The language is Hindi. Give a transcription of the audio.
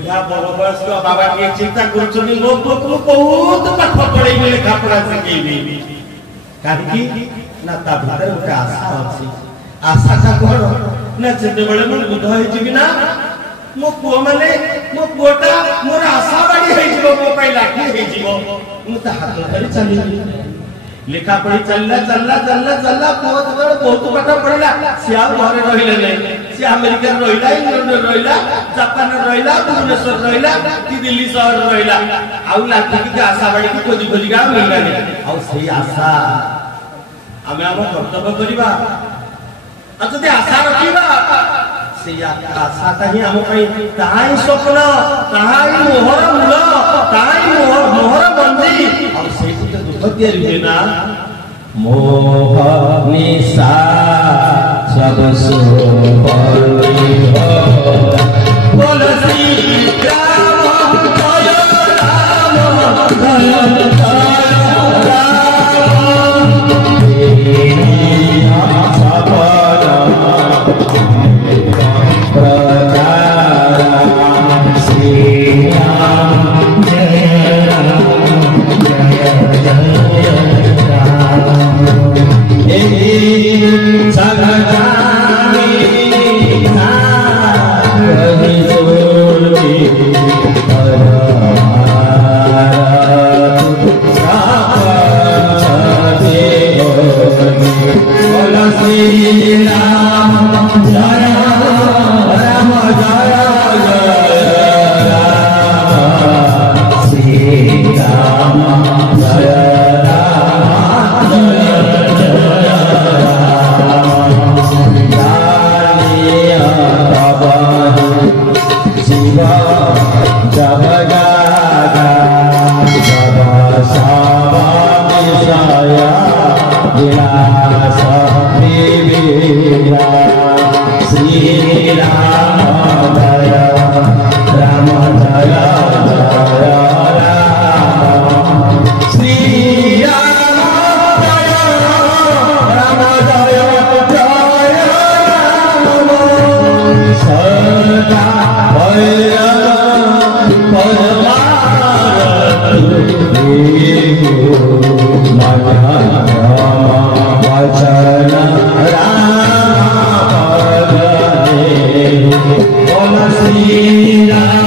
बुढ़ा बयस्क बाबा के चिंता करुछनी मो पुत्र बहुत पाठ पढ़ेबी लेखा पढ़ा सिखेबी काहे ना ता भीतर गोटे आशा अछि आशा का कोन ना जेते बेले मन बुध होई जिबी ना मो पुओ माने मो पुओटा मोर आशा बाड़ी होई जिवो मो पई लाठी होई जिवो मु ता हाथ धरि चली लेखा पढ़ी चलला बहुत पाठ पढ़ला से आ घरे रहिले नै से अमेरिका रहिला इंग्लैंड रहिला जापान रहिला भुवनेश्वर रहिला कि दिल्ली शहर रहिला आउ लाठी की आशा बाड़ी की खोजी खोजी गा मिलला नै आउ सही आशा हमें हम कर्तव्य करिबा आ जदि आशा रखिबा से आशा ताही हम पई ताही स्वप्न ताही मोहर मूल ताही मोहर बंदी आ से दुख तियारी ना मोह निशा सब सो बलि हो बोल श्री राम जय Bola Sri Ram